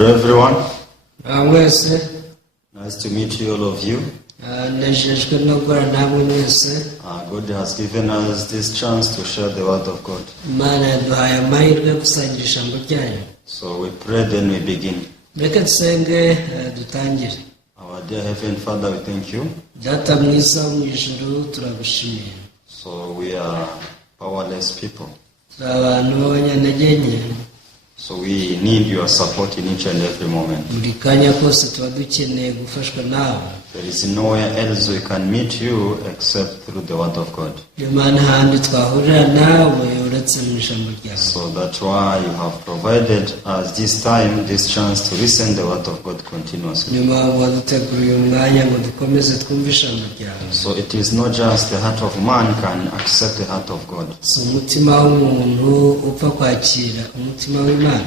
Hello everyone. Nice to meet you, all of you. God has given us this chance to share the word of God. So we pray, then we begin. Our dear Heavenly Father, we thank you. So we are powerless people. So we need your support in each and every moment. There is nowhere else we can meet you except through the word of God. So that's why you have provided us this time, this chance to listen to the word of God continuously. So it is not just the heart of man can accept the heart of God.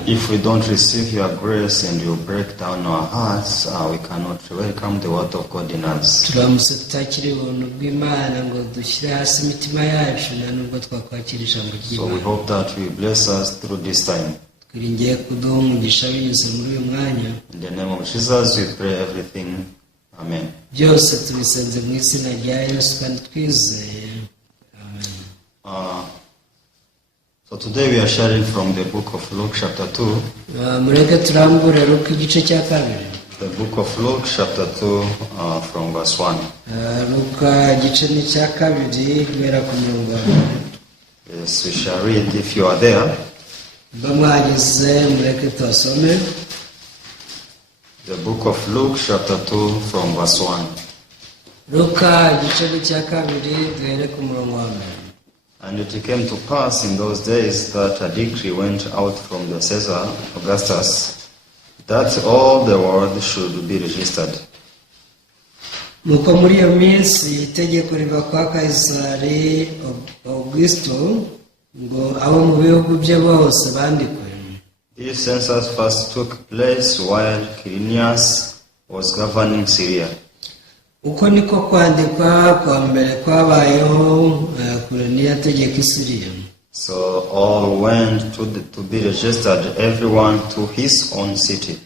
If we don't receive your grace and you break down our hearts, we cannot welcome the word of God in us. So we hope that you bless us through this time. In the name of Jesus we pray everything. Amen. So today we are sharing from the book of Luke chapter 2. The book of Luke chapter 2 from verse 1. Yes, we shall read if you are there. The book of Luke chapter 2 from verse 1. And it came to pass in those days that a decree went out from the Caesar Augustus that all the world should be registered. This census first took place while Quirinius was governing Syria. So all went to be registered, everyone to his own city.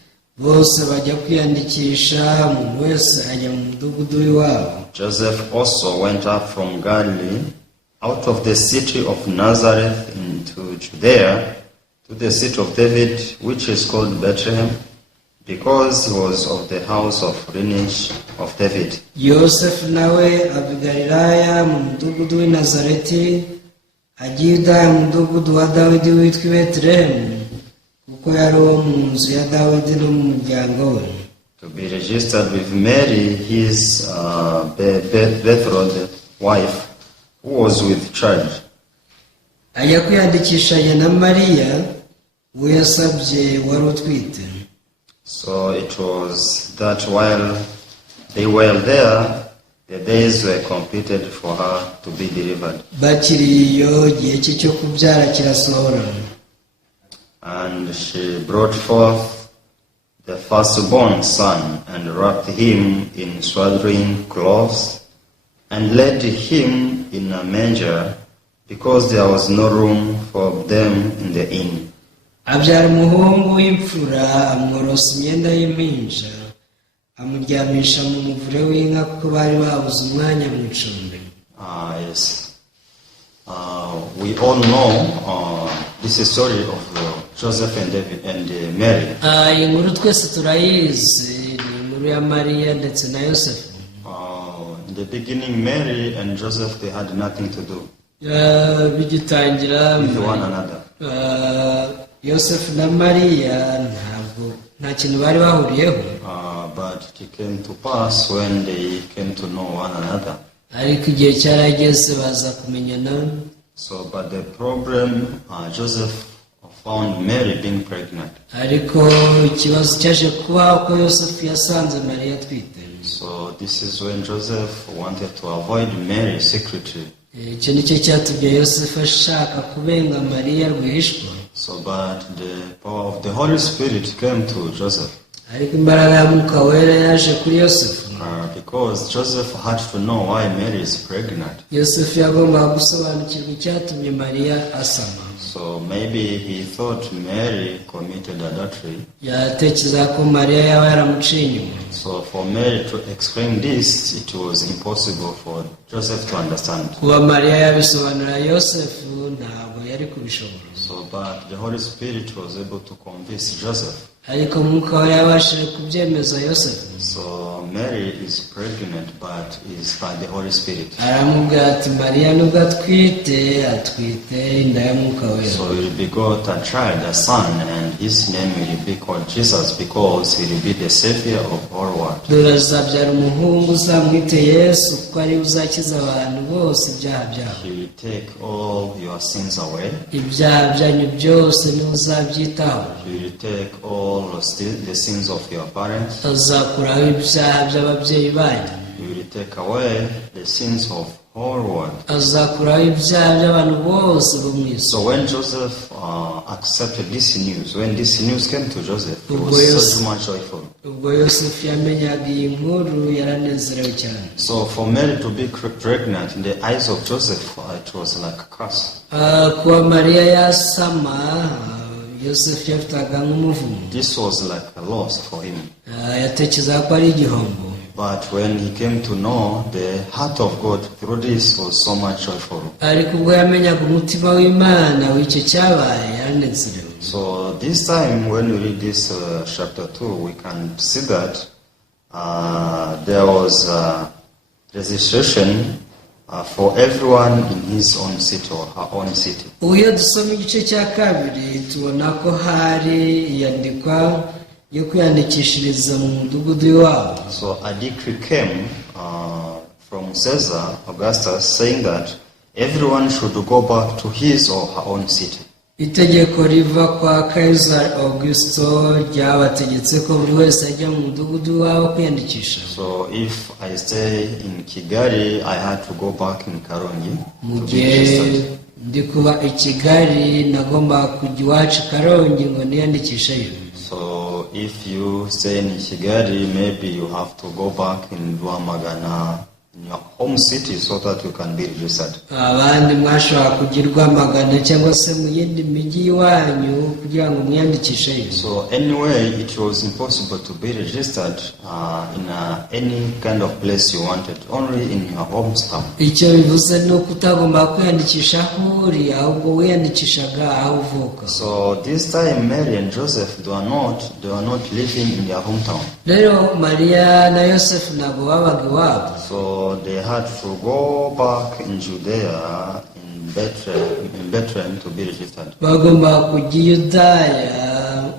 Joseph also went up from Galilee, out of the city of Nazareth into Judea, to the city of David, which is called Bethlehem, because he was of the house of lineage of David. Joseph nawe abigalilaya mumudugudu w'Nazareti ajida mumudugudu wa Dawidi witwa Bethlehem kuko yari wo mu nzu ya Dawidi no mu muryango we. To be registered with Mary, his betrothed wife, who was with child. Ajya kwiyandikishanya na Mariya uwo yasabye wari utwite. So it was that while they were there, the days were completed for her to be delivered. And she brought forth the firstborn son and wrapped him in swaddling clothes and laid him in a manger, because there was no room for them in the inn. Abyara umuhungu w'imfura amworosa imyenda y'impinja amuryamisha mu muvure w'inka kuko bari babuze umwanya mu icumbi. Yes. We all know this is story of Joseph and David and Mary. Inkuru twese turayizi ni inkuru ya Mariya ndetse na Yosefu. In the beginning, Mary and Joseph, they had nothing to do bigitangira with one another. Yosefu na Mariya nta kintu bari bahuriyeho. But it came to pass when they came to know one another. Ariko igihe cyarageze baza kumenyana. So but the problem, Joseph found Mary being pregnant. Ariko ikibazo cyaje kuba uko Yosefu yasanze Mariya atwite. So this is when Joseph wanted to avoid Mary secretly. Icyo nicyo cyatumye Yosefu ashaka kubenga Mariya rwihishwa. So but the power of the Holy Spirit came to Joseph. Ariko imbaraga ya Mwuka Wera yaje kuri Yosefu. Because Joseph had to know why Mary is pregnant. Yosefu yagombaga gusobanukirwa icyatumye Mariya asama. So maybe he thought Mary committed adultery. yatekereza ko mariya yaba yaramuciye inyuma. So for Mary to explain this, it was impossible for Joseph to understand. kuba mariya yabisobanurira yosefu ntabwo yari kubishobora. So but the Holy Spirit was able to convince Joseph. ariko umwuka we yabashije kubyemeza yosefu. So Mary is pregnant but is by the Holy Spirit. aramubwira ati mariya nubwo atwite inda ya mwuka wera. So he will begot a child, a son, and his name will be called Jesus because he will be the savior of all world. dore azabyara umuhungu uzamwite yesu kuko ari uzakiza abantu bose ibyaha byabo. He will take all your sins away. ibyaha byanyu byose niwe uzabyitaho. He will take all the sins of your parents. azakuraho ibyaha by'ababyeyi banyu. He will take away the sins of whole world. azakuraho ibyaha by'abantu bose bo mu isi. So when Joseph accepted this news, when this news came to Joseph, he Ubwo was so much joyful. ubwo yosefu yamenyaga iyi nkuru yaranezerewe cyane. So for Mary to be pregnant in the eyes of Joseph, it was like a curse. kuba mariya yasama yosefu yafitaga nk'umuvumo. This was like a loss for him. yatekerezaga ko ari igihombo. But when he came to know the heart of God through this was so much joyful. ariko ubwo yamenyaga umutima w'imana w'icyo cyabaye yaranezerewe. So this time when we read this chapter 2, we can see that there was registration for everyone in his own city or her own city. iyo dusoma igice cya kabiri tubona ko hari iyandikwa yo kwiyandikishiriza mu mudugudu iwabo. So a decree came from Caesar Augustus saying that everyone should go back to his or her own city. itegeko riva kwa Kaisari Augusto ryabategetse ko buri wese ajya mu mudugudu wabo kwiyandikisha. So if I stay in Kigali, I had to go back in Karongi mu to be gihe registered. ndi kuba i Kigali nagomba kujya iwacu Karongi ngo niyandikisheyo. So if you stay in Kigali, maybe you have to go back in Rwamagana, in your home city, so that you can be registered. abandi mwashobora kujya i Rwamagana cyangwa se mu yindi mijyi iwanyu kugira ngo mwiyandikisheyo. So anyway, it was impossible to be registered in any kind of place you wanted, only in your hometown. icyo bivuze ni uko utagomba kwiyandikisha aho uri ahubwo wiyandikishaga aho uvuka. So this time Mary and Joseph, they were not living in their hometown. rero mariya na yosefu ntabwo babaga iwabo. So they had to go back in Judea, in Bethlehem to be registered. bagomba kujya i Yudaya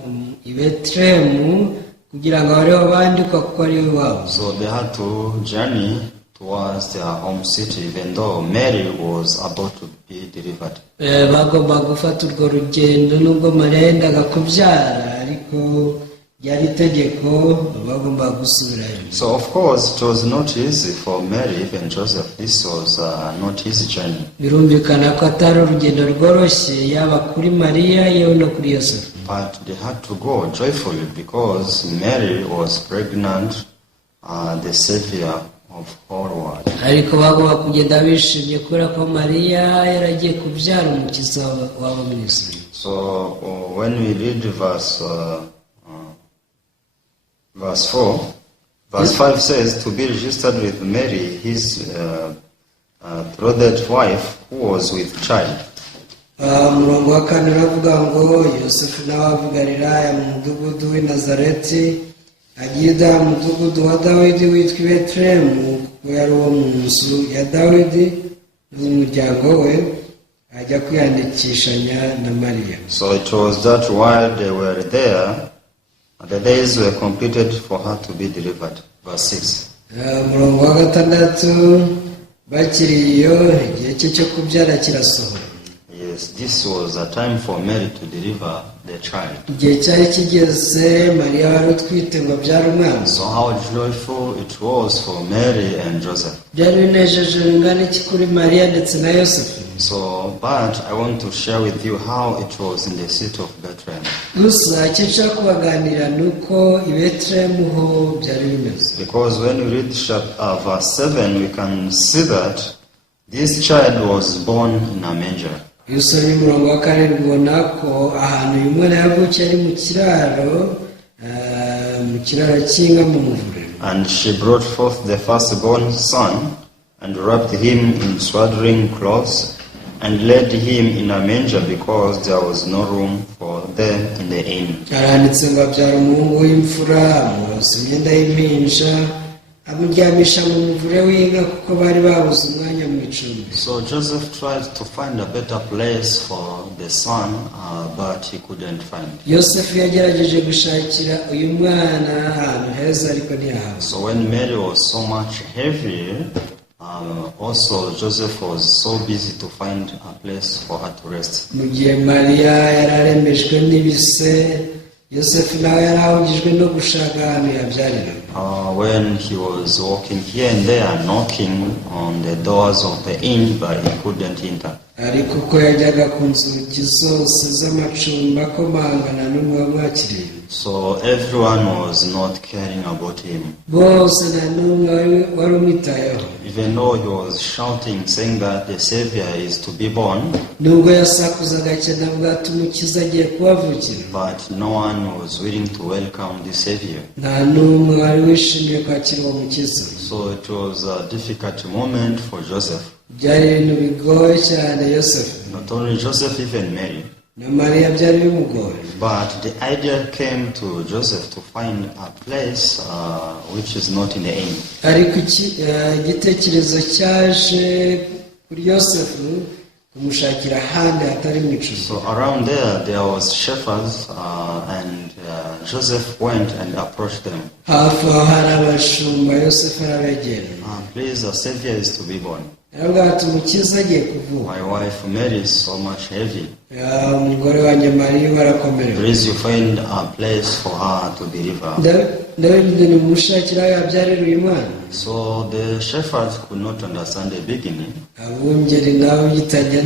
i Betelehemu kugira ngo babeho bandikwa kuko ari iwabo. So they had to journey towards their home city, even though Mary was about to be delivered. bagomba gufata urwo rugendo nubwo mariya yendaga kubyara ariko ryari itegeko bagomba gusubirayo. So of course it was not easy for Mary, even Joseph. This was not easy journey. birumvikana ko atari urugendo rworoshye yaba kuri mariya yewe no kuri yosefu. But they had to go joyfully because Mary was pregnant, the savior of all world. ariko bagomba kugenda bishimye kubera ko mariya yaragiye kubyara umukiza wabo mu isi. So when we read verse 4, verse 5 says to be registered with Mary, his betrothed wife, who was with child. umurongo wa kane uravuga ngo yosefu nawe ava i Galilaya mu mudugudu w'i Nazareti ajya mu mudugudu wa Dawidi witwa i Betelehemu kuko yari uwo mu nzu ya Dawidi n'umuryango we ajya kwiyandikishanya na Mariya. So it was that while they were there, the days were completed for her to be delivered. Verse 6. umurongo wa gatandatu bakiri iyo igihe cye cyo kubyara kirasohora. Yes, this was a time for Mary to deliver the child. igihe cyari kigeze mariya wari utwite ngo abyare umwana. So how joyful it was for Mary and Joseph. byari binejeje bingana iki kuri mariya ndetse na yosefu. So, but I want to share with you how it was in the city of Bethlehem. gusa icyo nshaka kubaganira ni uko i Betelehemu ho byari bimeze. Because when we read verse 7, we can see that this child was born in a manger. iyo usomye umurongo wa karindwi ubona ko ahantu uyu mwana yavukiye ari mu kiraro cy'inka mu muvure. And she brought forth the firstborn son, and wrapped him in swaddling clothes, and laid him in a manger, because there was no room for them in the inn. Haranditse ngo abyara umuhungu w'imfura, amurosa imyenda y'impinja, amuryamisha mu muvure w'inka kuko bari babuze umwanya mu icumbi. So Joseph tried to find a better place for the son, but he couldn't find. Yosefu yagerageje gushakira uyu mwana ahantu heza ariko ntiyahabona. So when Mary was so much heavy, also Joseph was so busy to find a place for her to rest. Mu gihe Mariya yararemejwe n'ibise, Yosefu nawe yarahugijwe no gushaka ahantu yabyarira. When he was walking here and there, knocking on the doors of the inn, but he couldn't enter. Ariko uko yajyaga ku nzugi zose z'amacumbi akomangana n'umwe wamwakiriye. So everyone was not caring about him. Bose nta n'umwe wari umwitayeho. Even though he was shouting, saying that the Savior is to be born, nubwo yasakuzaga cyane avuga ati umukiza agiye kubavukira, but no one was willing to welcome the Savior. nta n'umwe wari wishimiye kwakira uwo mukiza. So it was a difficult moment for Joseph. Byari ibintu bigoye cyane Yosefu. Not only Joseph, even Mary. Na Mariya byari bimugoye. But the idea came to Joseph to find a place which is not in the inn. Ariko igitekerezo cyaje kuri Yosefu kumushakira ahandi hatari mu icumbi. So around there was shepherds, and Joseph went and approached them. Hafi aho hari abashumba, Yosefu arabegera. Please, a Savior is to be born. Aravuga ati umukiza agiye kuvuka. My wife Mary is so much heavy. Umugore wanjye Mariya barakomerewe. Please, you find a place for her to deliver. Ndabibwira nimushakira aho yabyarira uyu mwana. So the shepherds could not understand the beginning. Abungeri nabo gitajya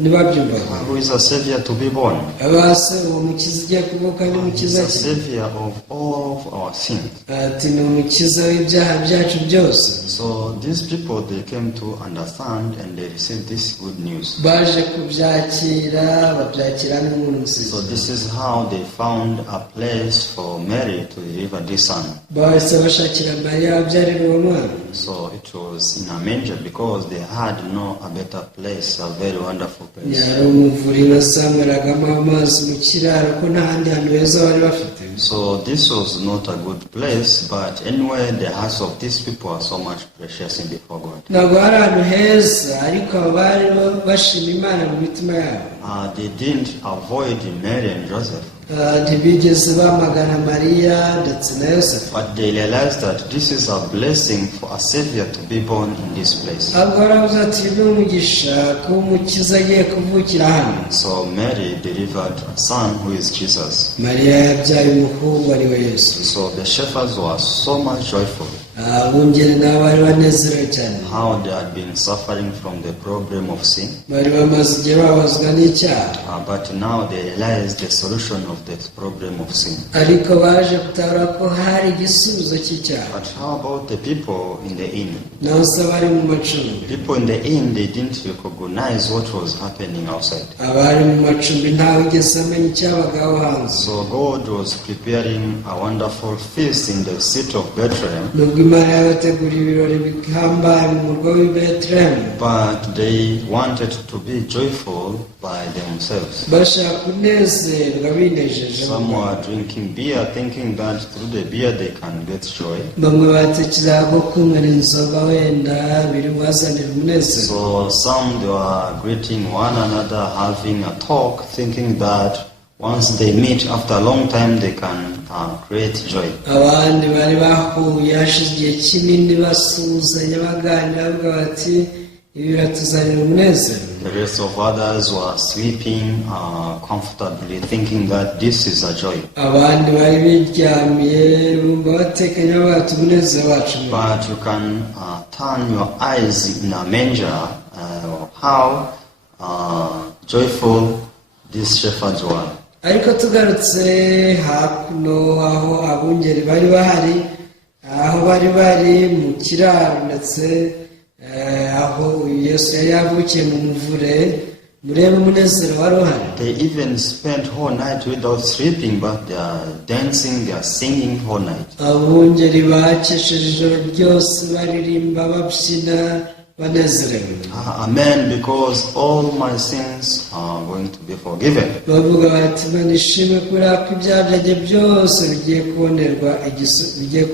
nibabyumva. Who is a Savior to be born? Abase uwo mukiza ugiye kuvuka ni mukiza He is a Savior of all of our sins. ati ni umukiza w'ibyaha byacu byose. So these people, they came to understand and they received this good news. Baje kubyakira, babyakira nk'umuntu musizi. So this is how they found a place for Mary to deliver this son. Bahise bashakira Mariya wabyarira uwo mwana. So it was in a manger because they had no a better place, a very wonderful place. Yari umuvure basameragamo amazi mu kiraro ko nta handi hantu heza bari bafite. So this was not a good place, but anyway, the hearts of these people are so much precious in before God. Ntabwo hari ahantu heza ariko bari bashima Imana mu mitima yabo. They didn't avoid Mary and Joseph. Ntibigeze bamagana Mariya ndetse na Yosefu. But they realized that this is a blessing for a Savior to be born in this place. Ntabwo baravuze ati ni umugisha ko umukiza agiye kuvukira hano. So Mary delivered a son who is Jesus. Mariya yabyaye umuhungu ari we Yesu. So the shepherds were so much joyful. Abungeri nabo bari banezerewe cyane. How they had been suffering from the problem of sin. Bari bamaze igihe babazwa n'icyaha. But now they realized the solution of the problem of sin. Ariko baje gutabara ko hari igisubizo cy'icyaha. But how about the people in the inn? Naho se bari mu macumbi. People in the inn, they didn't recognize what was happening outside. Abari mu macumbi ntawe ugeze amenya icyabagaho hanze. So God was preparing a wonderful feast in the city of Bethlehem. Nubwo Imana yabateguriye ibirori bihambaye mu murwa w'i Betelehemu. But they wanted to be joyful by themselves. Bashaka kunezerwa binejeje. Some were drinking beer, thinking that through the beer they can get joy. Bamwe batekereza ko kunywa inzoga wenda biri bubazanire umunezero. So some, they were greeting one another, having a talk, thinking that once they meet after a long time they can create joy. Abandi bari bahuye hashize igihe kinini basuhuzanya baganira bavuga bati ibi biratuzanira umunezero. The rest of others were sleeping comfortably, thinking that this is a joy. Abandi bari biryamiye bumva batekanya bati umunezero wacu. But you can turn your eyes in a manger how joyful these shepherds were. Ariko tugarutse hakuno aho abungeri bari bahari, aho bari mu kiraro ndetse aho Yesu yari yavukiye mu muvure, murebe umunezero wari uhari. They even spent whole night without sleeping, but they are dancing, they are singing whole night. abungeri bakesheje ijoro ryose baririmba babyina banezerewe. Amen, because all my sins are going to be forgiven. bavuga bati Imana ishimwe kubera ko ibyaha byanjye byose bigiye kubonerwa bigiye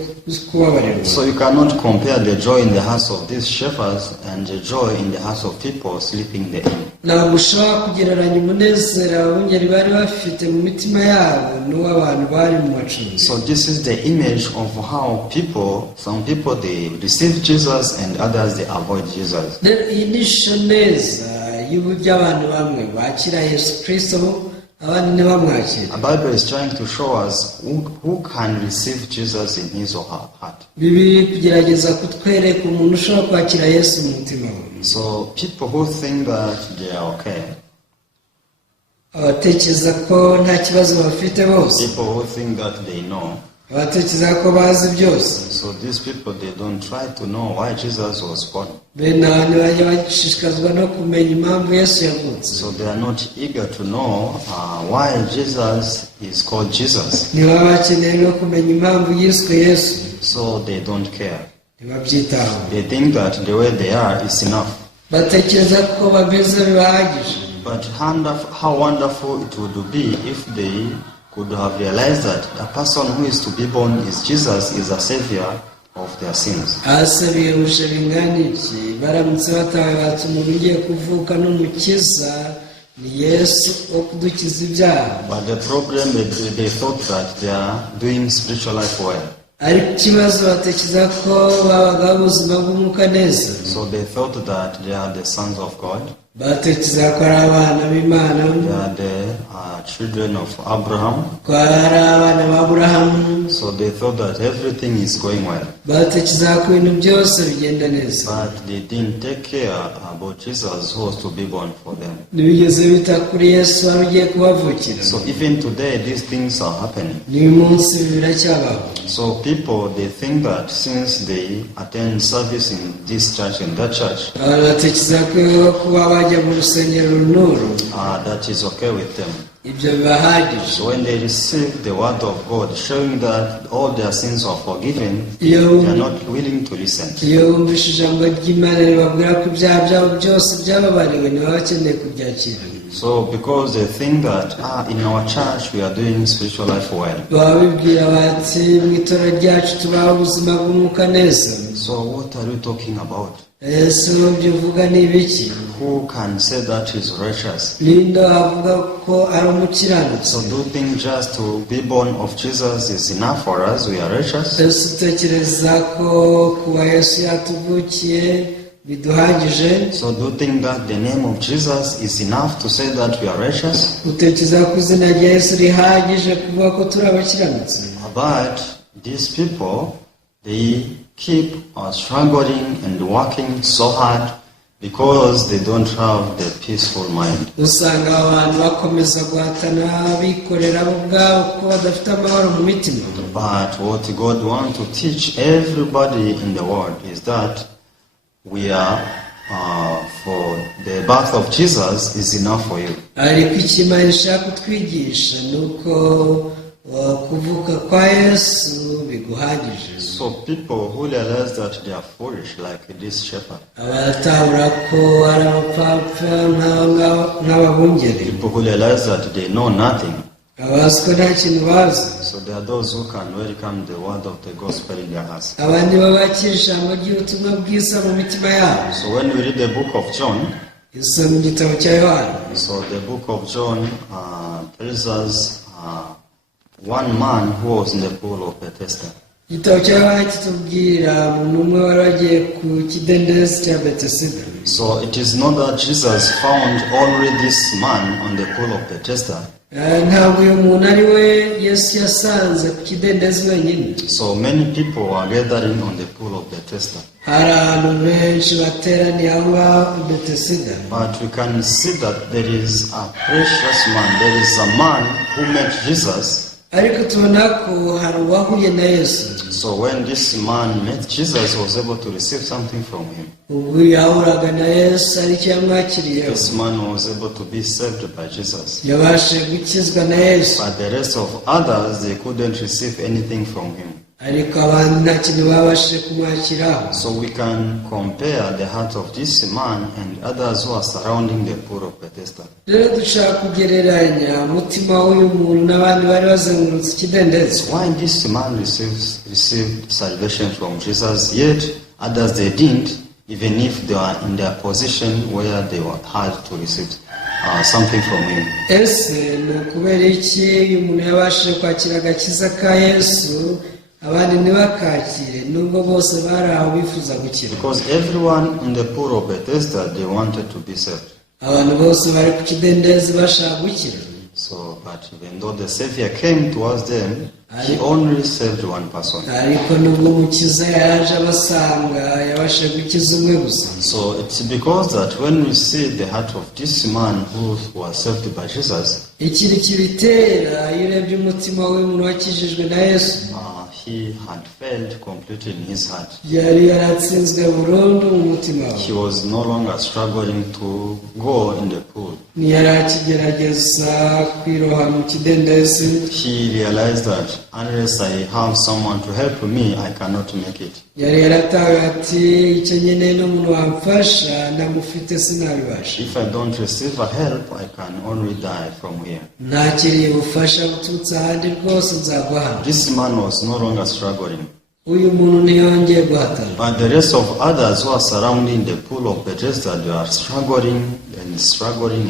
kubabarirwa. So you cannot compare the joy in the hearts of these shepherds and the joy in the hearts of people sleeping therein. ntabwo ushobora kugereranya umunezero abungeri bari bafite mu mitima yabo n'uw'abantu bari mu macumbi. So this is the image of how some people they receive Jesus and others they avoid Jesus. iyi ni ishusho neza y'uburyo abantu bamwe bakira Yesu Kristo abandi ntibamwakira. The Bible is trying to show us who can receive Jesus in his or her heart. Bibiri kugerageza kutwereka umuntu ushobora kwakira Yesu mu mutima we. So people who think that they are okay, abatekereza ko nta kibazo bafite bose, people who think that they know, abatekereza ko bazi byose, so these people they don't try to know why Jesus was born. bene abantu bajya bashishikazwa no kumenya impamvu Yesu yavutse. So they are not eager to know why Jesus is called Jesus. Ntibaba bakeneye no kumenya impamvu yiswe Yesu, So they don't care. ntibabyitaho. They think that the way they are is enough. batekereza ko bameze bihagije. But how wonderful it would be if they could have realized that a person who is to be born is Jesus, is a savior of their sins. hasi bihuje bingana iki baramutse batawe bati umuntu ugiye kuvuka n'umukiza ni Yesu wo kudukiza ibyaha. But the problem is they thought that they are doing spiritual life well. ariko ikibazo batekereza ko babaga ubuzima bw'umwuka neza. So they thought that they are the sons of God. batekereza ko ari abana b'Imana, They are the children of Abraham. ko ari abana b'Aburahamu. So they thought that everything is going well. batekereza ko ibintu byose bigenda neza. But they didn't take care about Jesus who was to be born for them. ntibigeze bita kuri Yesu wari ugiye kubavukira. So even today these things are happening. n'uyu munsi biracyabaho. So people they think that since they attend service in this church and that church, abantu batekereza ko kuba bajya mu rusengero runuru that is okay with them. ibyo bibahagije. So when they receive the word of God showing that all their sins are forgiven, they iyo are not willing to listen. bumvise ijambo ry'Imana ribabwira ko ibyaha byabo byose byababariwe ntibaba bakeneye kubyakira. So because they think that in our church we are doing spiritual life well. baba bibwira bati mu itorero ryacu tubaho ubuzima bw'umwuka neza. So what are you talking about? ese ibyo uvuga ni ibiki? Who can say that is righteous? ninde wavuga ko ari umukiranutsi? So do you think just to be born of Jesus is enough for us? We are righteous? ese utekereza ko kuba Yesu yatuvukiye biduhagije? So do you think that the name of Jesus is enough to say that we are righteous? utekereza ko izina rya Yesu rihagije kuvuga ko turi abakiranutsi? But these people, they keep struggling and working so hard because they don't have the peaceful mind. usanga abantu bakomeza guhatana bikorera bo ubwabo ko badafite amahoro mu mitima. But what God wants to teach everybody in the world is that we are for the birth of Jesus is enough for you. ariko icyo Imana ishaka kutwigisha ni uko kuvuka kwa Yesu biguhagije. So people who realize that they are foolish like this shepherd, abatahura ko ari abapfapfa nk'ababungeri, people who realize that they know nothing, abazi ko nta kintu bazi, so there are those who can welcome the word of the gospel in their hearts. abandi babakira ijambo ry'ubutumwa bwiza mu mitima yabo. So when we read the book of John, isoma igitabo cya Yohana. so the book of John tells us one man who was in the pool of Bethesda. igitabo cya Yohana kitubwira umuntu umwe wari wagiye ku kidendezi cya Betesida. So it is not that Jesus found only this man on the pool of Bethesda. ntabwo uyu muntu ari we Yesu yasanze ku kidendezi wenyine. So many people were gathering on the pool of Bethesda. hari abantu benshi bateraniye aho ngaho i Betesida. But we can see that there is a precious man. There is a man who met Jesus. ariko tubona ko hari uwahuye na Yesu. So when this man met Jesus, he was able to receive something from him. Ubwo yahuraga na Yesu aricyo yamwakiriyeho. This man was able to be saved by Jesus. Yabashije gukizwa na Yesu. But the rest of others, they couldn't receive anything from him. ariko abandi nta kintu babashije kumwakiraho. So we can compare the heart of this man and others who are surrounding the pool of Bethesda. rero dushaka kugereranya umutima w'uyu muntu n'abandi bari bazengurutse ikidendezi. Why this man received salvation from Jesus, yet others they didn't, even if they are in their position where they were hard to receive something from him. Ese ni ukubera iki uyu muntu yabashije kwakira agakiza ka Yesu abandi ntibakakire nubwo bose bari aho bifuza gukira? Because everyone in the pool of Bethesda, they wanted to be saved. abantu bose bari ku kidendezi bashaka gukira. So, but even though the Savior came towards them, he only saved one person. ariko nubwo umukiza yaje abasanga yabashije gukiza umwe gusa. So it's because that when we see the heart of this man who was saved by Jesus, ikiri kibitera iyo urebye umutima w'umuntu wakijijwe na Yesu, he had failed completely in his heart. yari yaratsinzwe burundu mu mutima we. He was no longer struggling to go in the pool. ntiyari akigerageza kwiroha mu kidendezi. He realized that unless I have someone to help me, I cannot make it. yari yaratawe ati icyo nkeneye n'umuntu wamfasha ndamufite sinabibasha. If I don't receive a help, I can only die from here. ntakiriye ubufasha buturutse ahandi rwose nzagwa hano. This man was no longer struggling. uyu muntu ntiyongeye guhatana. But the rest of others who are surrounding the pool of Bethesda, they are struggling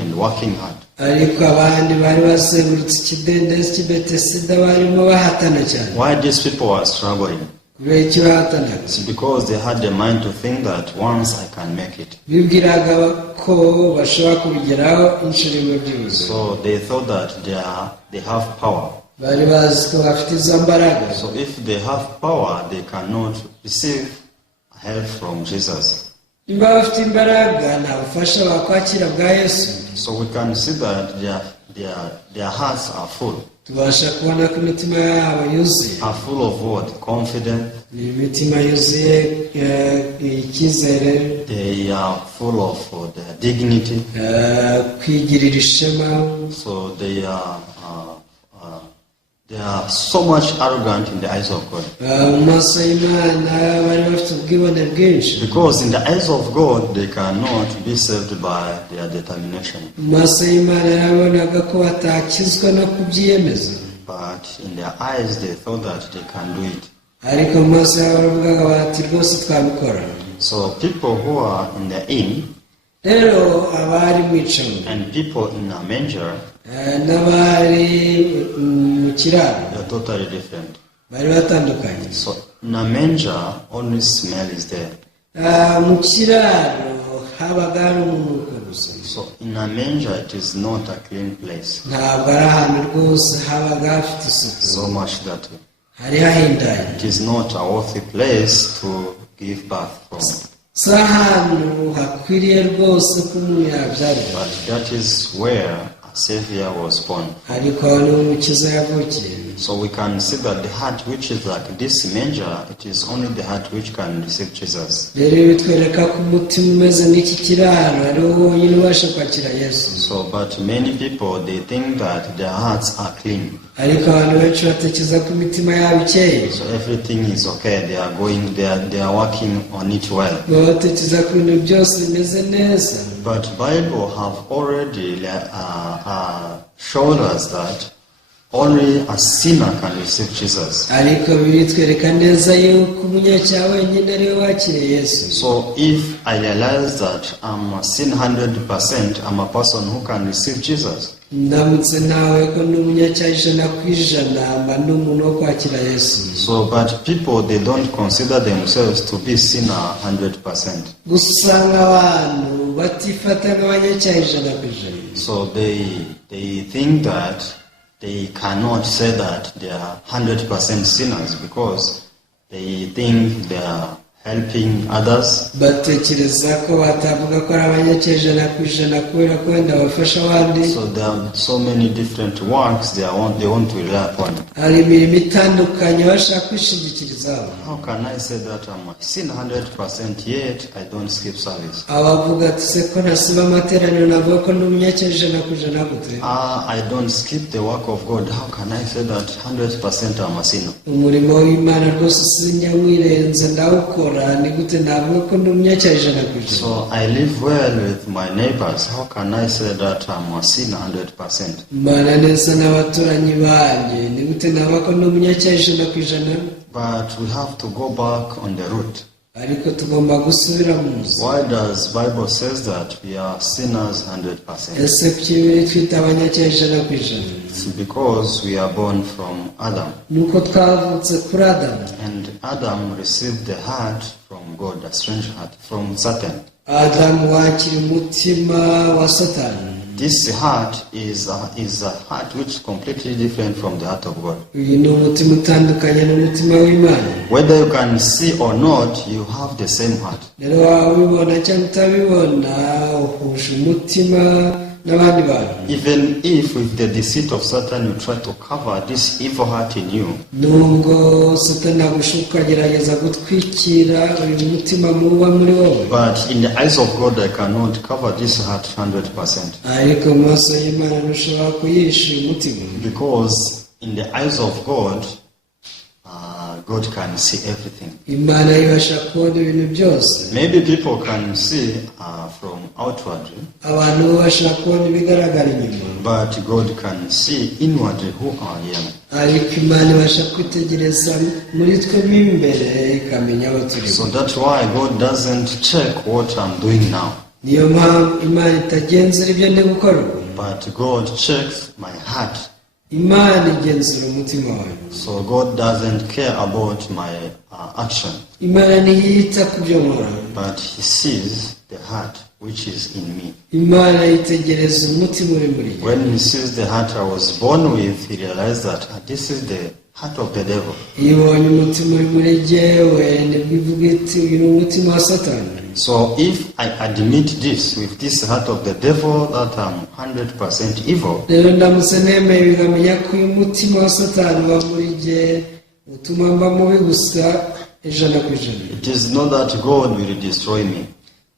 and working hard. ariko abandi bari bazengurutse ikidendezi cy'i Betesida barimo bahatana cyane. Why these people are struggling? kubera icyo bahatanaga? It's because they had the mind to think that once I can make it. bibwiraga ko bashobora kubigeraho inshuro imwe byuzuye. So they thought that they have power. bari bazi ko bafite izo mbaraga. So if they have power, they cannot receive help from Jesus. niba bafite imbaraga nta bufasha bakwakira bwa Yesu. So we can see that their hearts are full. tubasha kubona ko imitima yabo yuzuye. Are full of what? Confidence. ni imitima yuzuye icyizere. They are full of their dignity. kwigirira ishema. So they are so much arrogant in the eyes of God. mu maso y'Imana bari bafite ubwibone bwinshi. Because in the eyes of God, they cannot be saved by their determination. mu maso y'Imana yarabonaga ko batakizwa no kubyiyemeza. But in their eyes, they thought that they can do it. ariko mu maso yabo baravugaga bati rwose twabikora. So people who are in the inn rero abari mu icumbi and people in a manger, n'abari mu kiraro they are totally different. bari batandukanye. So in a manger, only smell is there. mu kiraro habaga hari umunuko gusa. So in a manger, it is not a clean place. ntabwo ari ahantu rwose habaga hafite isuku. So much that hari hahindaye. it is not a worthy place to give birth from. si ahantu hakwiriye rwose ko umuntu yabyarira. But that is where a Savior was born. ariko aho niho umukiza yavukiye. So we can see that the heart which is like this manger, it is only the heart which can receive Jesus. rero bitwereka ko umutima umeze nk'iki kiraro ariwo wonyine ubasha kwakira Yesu. So, but many people, they think that their hearts are clean. ariko abantu benshi batekereza ko imitima yabo ikeye. So everything is okay. They are working on it well. baba batekereza ko ibintu byose bimeze neza. But Bible have already showed us that only a sinner can receive Jesus. ariko bitwereka neza yuko umunyacyaha wenyine ariwe wakiriye Yesu. So if I realize that I'm a sin 100%, I'm a person who can receive Jesus. ndamutse nawe ko ni umunyacyaha 100% mba ni umuntu wo kwakira Yesu. So, but people, they don't consider themselves to be sinner 100%. gusa usanga abantu batifata nk'abanyacyaha 100%. So they think that they cannot say that they are 100% sinners because they think they are helping others. batekereza ko batavuga ko ari abanyakijana ku ijana kubera ko wenda bafasha abandi. So there are so many different works they want to rely upon. hari imirimo itandukanye bashaka kwishingikirizaho. How can I say that I'm a sinner 100% yet I don't skip service? abavuga ati se ko ntasiba amateraniro navuga ko ndi umunyakijana ku ijana gute? I don't skip the work of God. How can I say that 100% I'm a sinner? umurimo w'Imana rwose sinyawirenze ndawukora, ni gute navuga ko ndi umunyakijana ku ijana? So I live well with my neighbors. How can I say that I'm a sinner 100%? mbana neza n'abaturanyi banjye, ni gute navuga ko ndi umunyakijana ku ijana? But we have to go back on the route. ariko tugomba gusubira mu nzu. Why does Bible says that we are sinners 100%? ese kuki twita abanyakijana ku ijana? It's because we are born from Adam. nuko twavutse kuri Adamu. And Adam received the heart from God, a strange heart, from Satan. Adamu wakira umutima wa Satani. This heart is a heart which is completely different from the heart of God. uyu ni umutima utandukanye n'umutima w'Imana. Whether you can see or not, you have the same heart. rero waba ubibona cyangwa utabibona uhuje umutima n'abandi bantu. Even if with the deceit of Satan you try to cover this evil heart in you, nubwo Satani agushuka agerageza gutwikira uyu mutima muba muri wowe, but in the eyes of God I cannot cover this heart 100%. ariko mu maso y'Imana ntushobora kuyihisha uyu mutima, Because in the eyes of God, God can see everything. Imana ibasha kubona ibintu byose. Maybe people can see from outwardly, abantu babasha kubona ibigaragara inyuma, but God can see inwardly who I am. ariko Imana ibasha kwitegereza muri twe mo imbere ikamenya abo turi. So that's why God doesn't check what I'm doing now, niyo mpamvu Imana itagenzura ibyo ndi gukora ubu, but God checks my heart. Imana igenzura umutima wawe. So God doesn't care about my action, Imana ntiyita ku byo nkora, but He sees the heart which is in me. Imana yitegereza umutima uri muri yo. When He sees the heart I was born with, He realizes that this is the heart of the devil. iyo ubonye umutima uri muri jyewe nibwo ivuga iti uyu ni umutima wa Satani. So if I admit this with this heart of the devil that I'm 100% evil, rero ndamutse nemeye bikamenya ko uyu mutima wa Satani uba muri jye utuma mba mubi gusa ijana ku ijana. it is not that God will destroy me.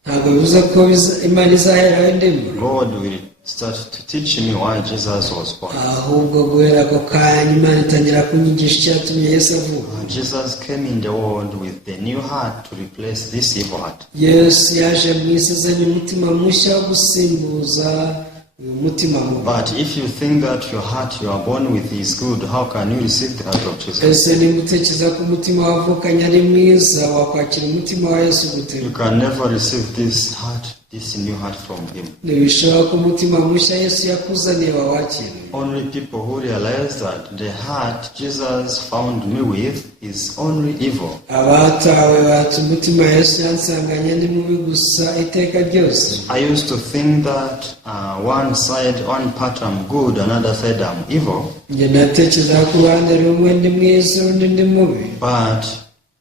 ntabwo bivuze ko Imana izaheraho indimbura, God will start to teach me why Jesus was born. ahubwo guhera ako kanya Imana itangira kunyigisha icyatumye Yesu avuka. Jesus came in the world with the new heart to replace this evil heart. Yesu yaje mu isi azanye umutima mushya wo gusimbuza uyu mutima mubi. But if you think that your heart you are born with is good, how can you receive the heart of Jesus? ese niba utekereza ko umutima wavukanye ari mwiza, wakwakira umutima wa Yesu gute? You can never receive this heart, this new heart from Him. ntibishoboka ko umutima mushya Yesu yakuzaniye wawakira. Only people who realize that the heart Jesus found me with is only evil. abatawe bati umutima Yesu yansanganye ni mubi gusa iteka ryose. I used to think that one part I'm good, another side I'm evil. njye natekereza ko uruhande rumwe ndi mwiza urundi ndi mubi, But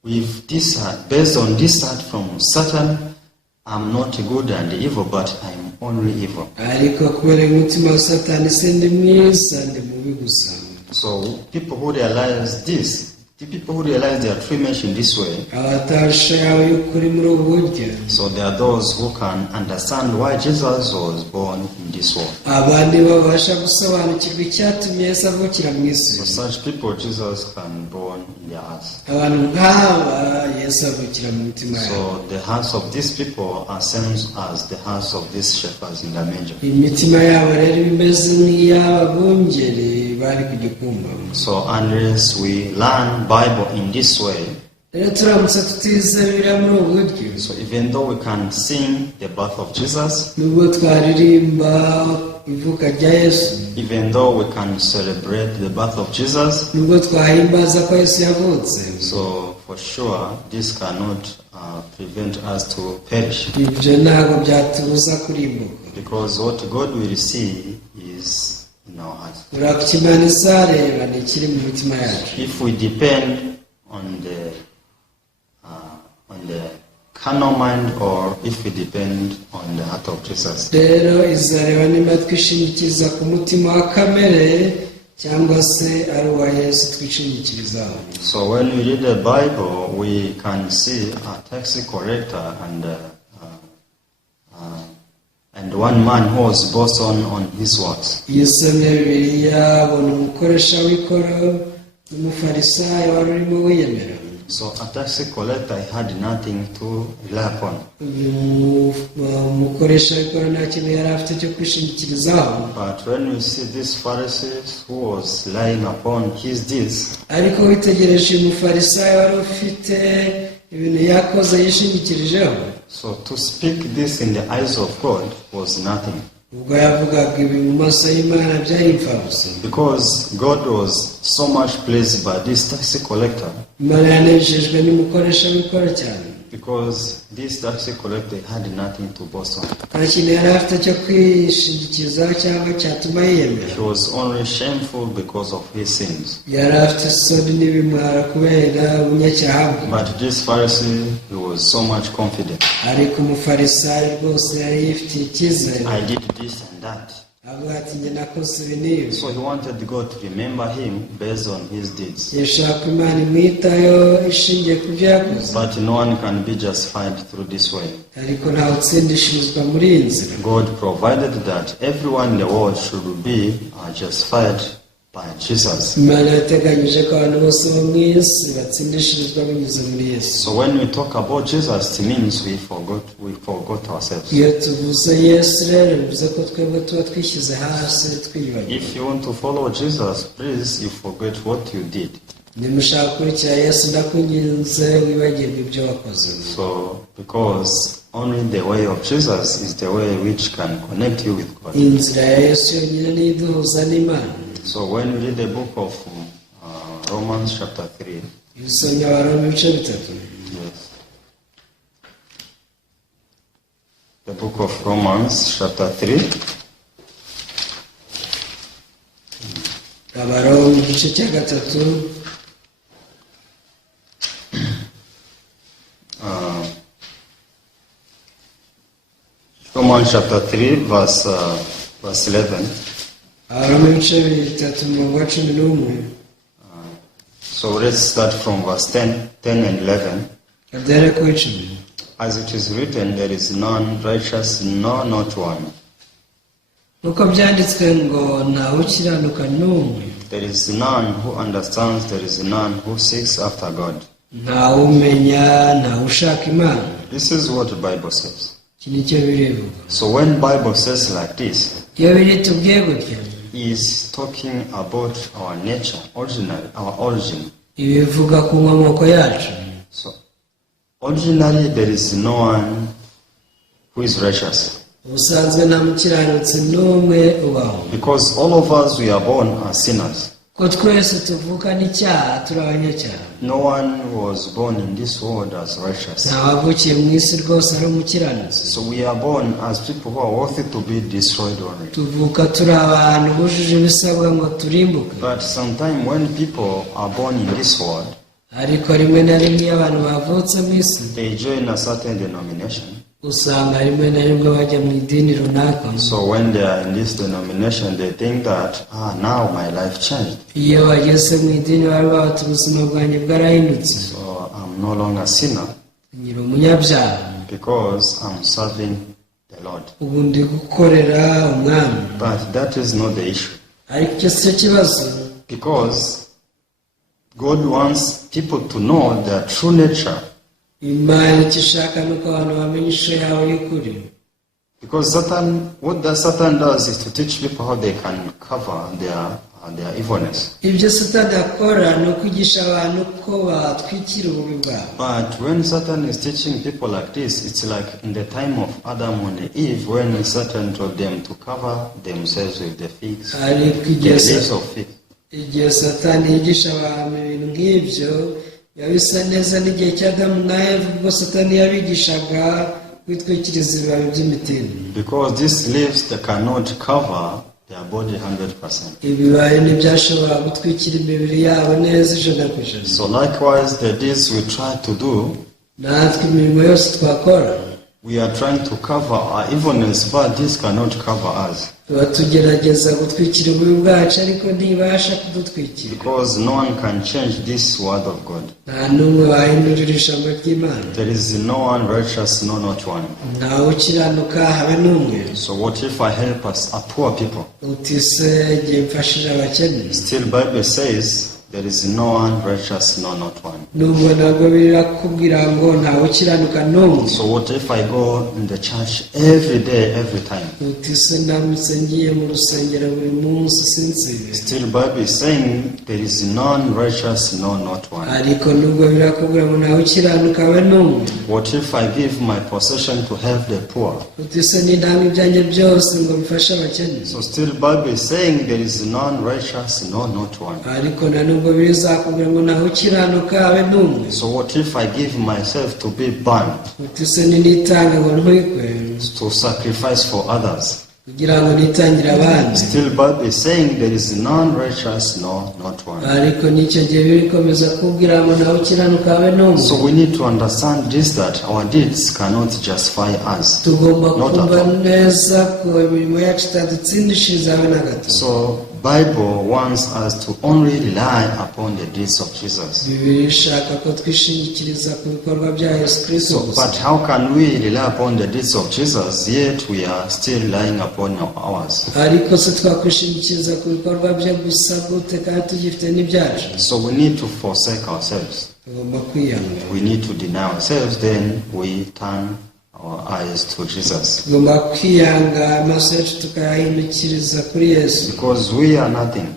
with this heart, based on this heart from Satan, I'm not good and evil, but I'm only evil. ariko kubera umutima wa Satani se ndi mwiza ndi mubi gusa. So people who realize this, the people who realize their true image in this way, abatasha yawe y'ukuri muri ubu buryo, so there are those who can understand why Jesus was born in this world. abandi babasha gusobanukirwa icyatumye Yesu avukira mu isi. For such people, Jesus can born in their hearts. abantu nk'aba Yesu avukira mu mitima yabo. So the hearts of these people are same as the hearts of these shepherds in the manger. imitima yabo rero imeze nk'iy'ababungeri bari ku gikumba. So unless we learn Bible in this way, rero turamutse tutize Bibiliya muri ubu buryo, so even though we can sing the birth of Jesus, nubwo twaririmba ivuka rya Yesu, even though we can celebrate the birth of Jesus, nubwo twahimbaza ko Yesu yavutse, so for sure this cannot prevent us to perish, ibyo ntabwo byatubuza kurimbuka. because what God will see is in our hearts. urabona Imana izareba ni ikiri mu mitima yacu. If we depend on the carnal mind or if we depend on the heart of Jesus. rero izareba niba twishingikiriza ku mutima wa kamere cyangwa se ari uwa Yesu twishingikirizaho. So when we read the Bible, we can see a tax collector and one man who was boasting on his works. iyo usomye Bibiliya abona umukoresha w'ikoro n'umufarisayo wari urimo wiyemera. So a tax collector had nothing to rely upon. umukoresha w'ikoro nta kintu yari afite cyo kwishingikirizaho. But when we see this Pharisee who was lying upon his deeds, ariko witegereje uyu mufarisayo wari ufite ibintu yakoze yishingikirijeho. so to speak this in the eyes of God was nothing. ubwo yavugaga ibi mu maso y'Imana byari imfabusa. Because God was so much pleased by this tax collector. Imana yanejejwe n'umukoresha w'ikoro cyane. Because this tax collector had nothing to boast on. nta kintu yari afite cyo kwishingikirizaho cyangwa cyatuma yiyemera. He was only shameful because of his sins. yari afite isoni n'ibimwara kubera ubunyacyaha bwe. But this Pharisee, he was so much confident. ariko umufarisayo rwose yari yifitiye icyizere. I did this and that. avuga ati njye nakoze ibi n'ibi. So he wanted God to remember him based on his deeds. yashaka Imana imwitaho ishingiye ku byo yakoze. But no one can be justified through this way. ariko ntawe utsindishirizwa muri iyi nzira. God provided that everyone in the world should be justified by Jesus. Imana yateganyije ko abantu bose bo mu isi batsindishirizwa binyuze muri Yesu. So when we talk about Jesus, it means we forgot ourselves. iyo tuvuze Yesu rero bivuze ko twebwe tuba twishyize hasi twiyubagiwe. If you want to follow Jesus, please you forget what you did. nimushaka gukurikira Yesu ndakwinginze wibagirwe ibyo wakoze. So because only the way of Jesus is the way which can connect you with God. inzira ya Yesu yonyine niyo iduhuza n'Imana. So when we read the book of Romans chapter 3, iyo usomye Abaroma ibice 3, yes, the book of Romans chapter 3, Abaroma igice cya 3, Romans chapter 3 verse 11. Abaroma ibice 3 umurongo wa 11. So let's start from verse 10 and 11. Kadere ku 10. As it is written, there is none righteous, no, not one. nuko byanditswe ngo ntawe ukiranuka n'umwe. There is none who understands, there is none who seeks after God. ntawe umenya, ntawe ushaka Imana. This is what the Bible says. iki ni cyo birivuga. So when Bible says like this, iyo biri tubwiye gutya, he is talking about our nature, our origin. ibi bivuga ku nkomoko yacu. So originally there is no one who is righteous. ubusanzwe nta mukiranutsi n'umwe ubaho. Because all of us, we are born as sinners. ko twese tuvuka n'icyaha, turi abanyacyaha. No one was born in this world as righteous. nta wavukiye mu isi rwose ari umukiranutsi. So we are born as people who are worthy to be destroyed only. tuvuka turi abantu bujuje ibisabwa ngo turimbuke. But sometimes when people are born in this world, ariko rimwe na rimwe iyo abantu bavutse mu isi, they join a certain denomination. usanga rimwe na rimwe bajya mu idini runaka. So when they are in this denomination, they think that, now my life changed. iyo bageze mu idini bari bafite ubuzima bwanjye bwarahindutse. So I'm no longer a sinner nyiri umunyabyaha because I'm serving the Lord. ubu ndi gukorera umwami. But that is not the issue. ariko icyo si cyo kibazo. Because God wants people to know their true nature. Imana icyo ishaka ni uko abantu bamenya ishusho yawe y'ukuri. Because Satan does is to teach people how they can cover their evilness. ibyo Satani akora ni ukwigisha abantu ko batwikira ububi bwabo. But when Satan is teaching people like this, it's like in the time of Adam and Eve, when Satan told them to cover themselves with the figs, ariko the leaves of figs. igihe Satani yigisha abantu ibintu nk'ibyo, yabisa neza n'igihe cya Adamu na Eva, ubwo Satani yabigishaga kwitwikiriza ibibabi by'imitini. Because these leaves, they cannot cover their body 100%. ibibabi ntibyashobora gutwikira imibiri yabo neza 100%. So likewise, the deeds we try to do, natwe imirimo yose twakora we are trying to cover our evilness, but this cannot cover us. tuba tugerageza gutwikira ububi bwacu ariko ntibasha kudutwikira Because no one can change this word of God. nta n'umwe wahindurira ijambo ry'Imana There is no one righteous, no not one. ntawe ukiranuka habe n'umwe So what if I help us, a poor people? uti se igihe mfashije abakene Still Bible says there is no one righteous, no not one. nubwo ntabwo birakubwira ngo ntawe ukiranuka n'umwe So what if I go in the church every day, every time? uti se ndamutse ngiye mu rusengero buri munsi sinsibe Still Bible is saying there is none righteous, no not one. ariko nubwo birakubwira ngo ntawe ukiranuka habe n'umwe What if I give my possession to help the poor? uti se nindanga ibyanjye byose ngo bifashe abakene So still Bible is saying there is none righteous, no not one. ariko na nubwo bizakubwira ngo ntawe ukiranuka habe n'umwe So what if I give myself to be burned, uti se ninitange ngo ntwikwe to sacrifice for others? kugira ngo nitangire abandi Still Bible is saying there is none righteous, no not one. ariko n'icyo gihe birikomeza kubwira ngo ntawe ukiranuka habe n'umwe So we need to understand this, that our deeds cannot justify us. tugomba Not at kumva all. neza ko imirimo yacu itadutsindishiriza habe na gato So Bible wants us to only rely upon the deeds of Jesus. bibiri ishaka ko twishingikiriza ku bikorwa bya yesu kristo So, gusa but how can we rely upon the deeds of Jesus, yet we are still relying upon ours? ariko se twakwishingikiriza ku bikorwa bye gusa gute kandi tugifite n'ibyacu So we need to forsake ourselves. tugomba kwiyanga We need to deny ourselves, then we turn our eyes to Jesus. tugomba kwiyanga amaso yacu tukayahindukiriza kuri yesu Because we are nothing.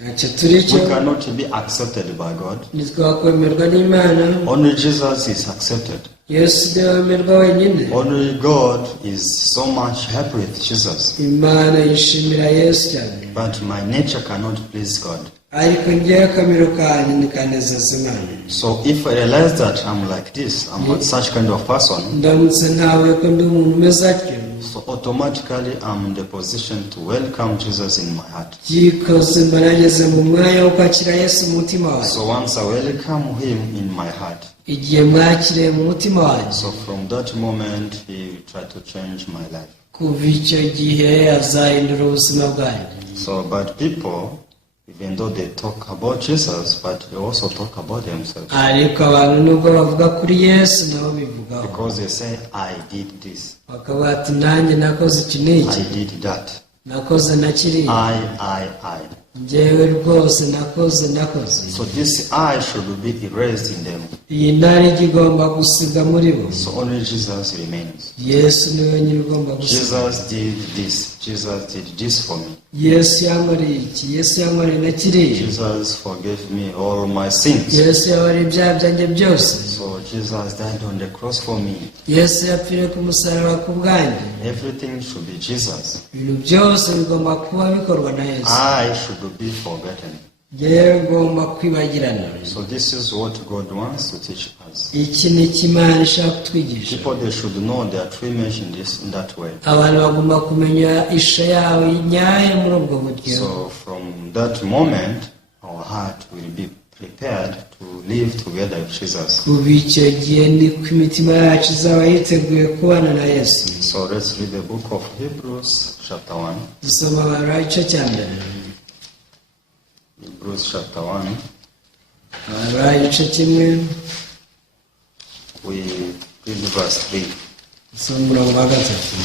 ntacyo turi We cyo cannot be accepted by God. ntitwakwemerwa n'imana Only Jesus is accepted. yesu niwe wemerwa wenyine Only God is so much happy with Jesus. imana yishimira yesu cyane But my nature cannot please God. ariko ngewe akamero kanjye ntikanezeza imana So if I realize that I'm like this, I'm not such kind of person, ndamutse ntawe ko ndi umuntu umeze atyo so automatically I'm in the position to welcome Jesus in my heart. byikoze mba nageze mu mwanya wo kwakira yesu mu mutima wanjye So once I welcome him in my heart, igihe mwakiriye mu mutima wanjye so from that moment he will try to change my life. kuva icyo gihe azahindura ubuzima bwanjye So but people, even though they talk about Jesus, but they also talk about themselves. ariko abantu nubwo bavuga kuri yesu nabo bivugaho Because they say, I did this, bakavuga ati nanjye nakoze iki n'iki I did that, nakoze na kiriya I. njyewe rwose nakoze So this I should be erased in them. iyi ntare igomba gusiga muri bo So only Jesus remains. yesu niwe nyine ugomba gusiga Jesus did this. Jesus did this for me. yesu yankoreye iki yesu yankoreye na kiriya Jesus forgave me all my sins. yesu yabareye ibyaha byanjye byose So Jesus died on the cross for me. yesu yapfiriye ku musaraba ku bwanjye Everything should be Jesus. ibintu byose bigomba kuba bikorwa na yesu I should be forgotten. njyewe ngomba kwibagirana So this is what God wants to teach us. iki ni cyo imana ishaka kutwigisha People, they should know their true image in that way. abantu bagomba kumenya ishusho yawe nyayo muri ubwo buryo So from that moment, our heart will be prepared to live together with Jesus. kuva icyo gihe niko imitima yacu izaba yiteguye kubana na yesu So let's read the book of Hebrews chapter 1. dusoma abara igice cya mbere Hebrews chapter 1. abara igice kimwe We read verse 3. dusoma umurongo wa gatatu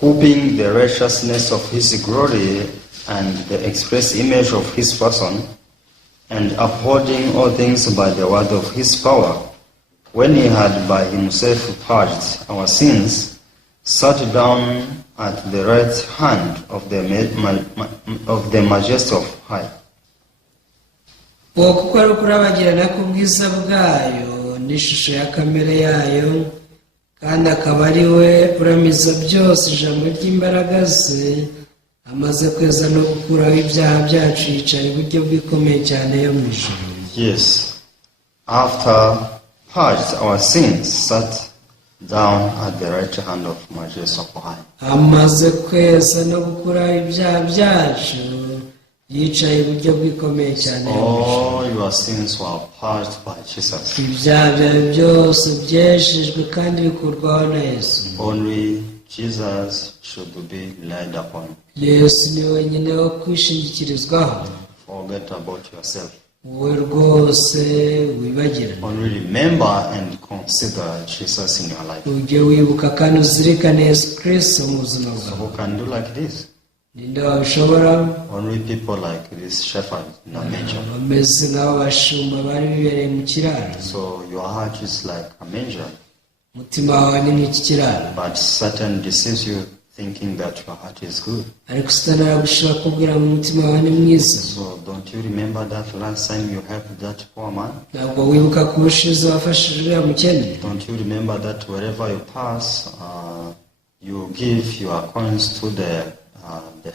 Hoping the righteousness of his glory and the express image of his person, and upholding all things by the word of his power, when he had by himself purged our sins, sat down at the right hand of the majesty of high. uwo kuko ari ukurabagirana k'ubwiza bwayo n'ishusho ya kamere yayo kandi akaba ari we uramiza byose ijambo ry'imbaraga ze amaze kweza no gukuraho ibyaha byacu yicara iburyo bw'ikomeye cyane yo mu ijuru Yes, after purged our sins, sat down at the right hand of Majesty of High. amaze kweza no gukuraho ibyaha byacu yicaye iburyo bwikomeye cyane. All your sins were purged by Jesus. ibyaha byawe byose byejejwe kandi bikurwaho na Yesu. Only Jesus should be relied upon. Yesu ni wenyine wo kwishingikirizwaho. Forget about yourself. wowe rwose wibagirane. Only remember and consider Jesus in your life. ujye wibuka kandi uzirikane Yesu Kristo mu buzima So bwawe. who can do like this? ninde wabishobora? Only people like this shepherd in a manger. bameze nk'abo bashumba bari bibereye mu kiraro. So your heart is like a manger, umutima wawe ni nk'iki kiraro. but Satan deceives you thinking that your heart is good. ariko Satani aragushaka kubwira ngo umutima wawe ni mwiza. So don't you remember that last time you helped that poor man? ntabwo wibuka ko ubushize wafashije uriya mukene? Don't you remember that wherever you pass, you give your coins to the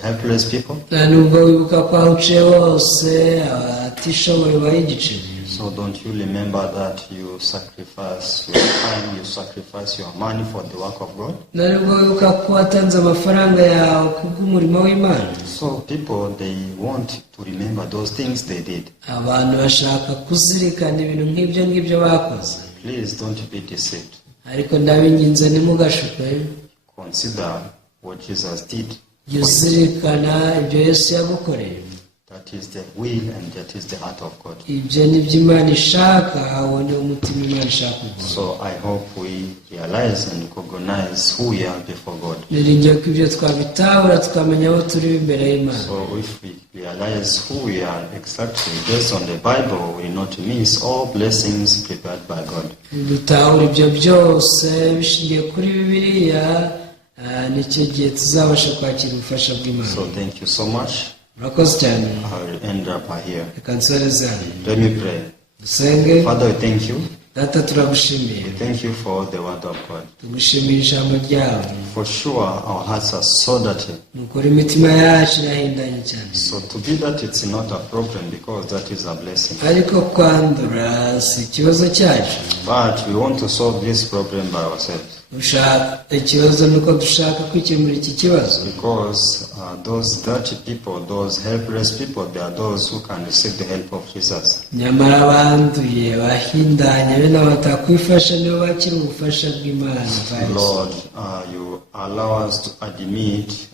helpless people? nta nubwo wibuka ko aho uciye hose abatishoboye ubaha igiceri? So don't you remember that you sacrifice your time, you sacrifice your money for the work of God? nta nubwo wibuka ko watanze amafaranga yawe kubw'umurimo w'Imana? So people, they want to remember those things they did. abantu bashaka kuzirikana ibintu nk'ibyo ngibyo bakoze. Please don't be deceived. ariko ndabinginze ntimugashuke. Consider what Jesus did. jya uzirikana ibyo Yesu yagukoreye. That is the will and that is the heart of God. ibyo ni byo Imana ishaka, uwo ni umutima Imana ishaka kuguha. So I hope we realize and recognize who we are before God. niringiye ko ibyo twabitahura tukamenya aho turi imbere y'Imana. So if we realize who we are exactly based on the Bible, we will not miss all blessings prepared by God. dutahura ibyo byose bishingiye kuri Bibiliya, nicyo gihe tuzabasha kwakira ubufasha bw'Imana. So thank you so much. murakoze cyane. I'll end up here. reka nsoreze hano. Let me pray. dusenge. Father, we thank you. data turagushimiye. We thank you for the word of God. tugushimira ijambo ryawe. For sure, our hearts are so dirty. nukuri imitima yacu irahindanye cyane. So to be that, it's not a problem because that is a blessing. ariko kwandura si ikibazo cyacu. But we want to solve this problem by ourselves. ikibazo ni uko dushaka kwikemura iki kibazo. Because those dirty people, those helpless people, they are those who can receive the help of Jesus. nyamara abanduye bahindanye bene batakwifasha nibo bakira ubufasha bw'Imana. Lord, you allow us to admit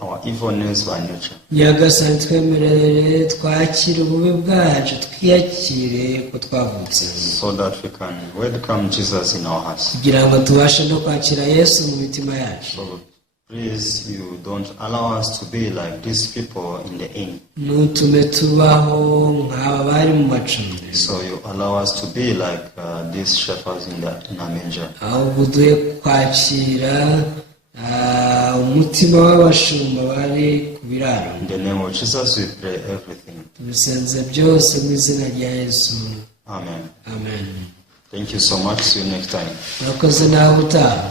our evilness by nature. nyagasani twemerere twakire ububi bwacu, twiyakire ko twavutse, So that we can welcome Jesus in our hearts. kugira ngo tubashe no kwakira Yesu mu mitima yacu. So please, you don't allow us to be like these people in the inn. ntutume tubaho nk'aba bari mu macumbi. So you allow us to be like these shepherds in a manger. ahubwo duhe kwakira umutima w'abashumba bari ku biraro. In the name of Jesus, we pray everything. tubisenze byose mu izina rya Yesu. Amen. amen. Thank you so much. See you next time. murakoze nawe utaha.